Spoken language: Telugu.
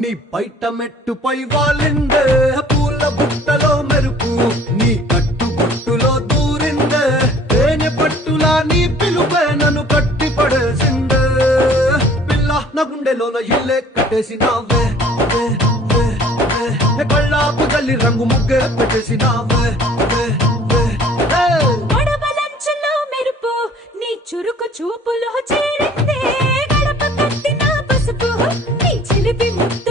నీ బయట మెట్టుపై వాలిందే పూల బుట్టలో మెరుపు నీ కట్టు బొట్టులో దూరిందే తేనె పట్టులా నీ పిలుపే నన్ను కట్టి పడేసిందే పిల్ల నా గుండెలోన ఇల్లే కట్టేసినావే కళ్ళాపు గల్లి రంగు ముగ్గే పెట్టేసినావే గొడవలంచులో మెరుపు నీ చురుకు చూపులో చేరిందే గడప కట్టిన పసుపు నీ చిలిపి ముక్కు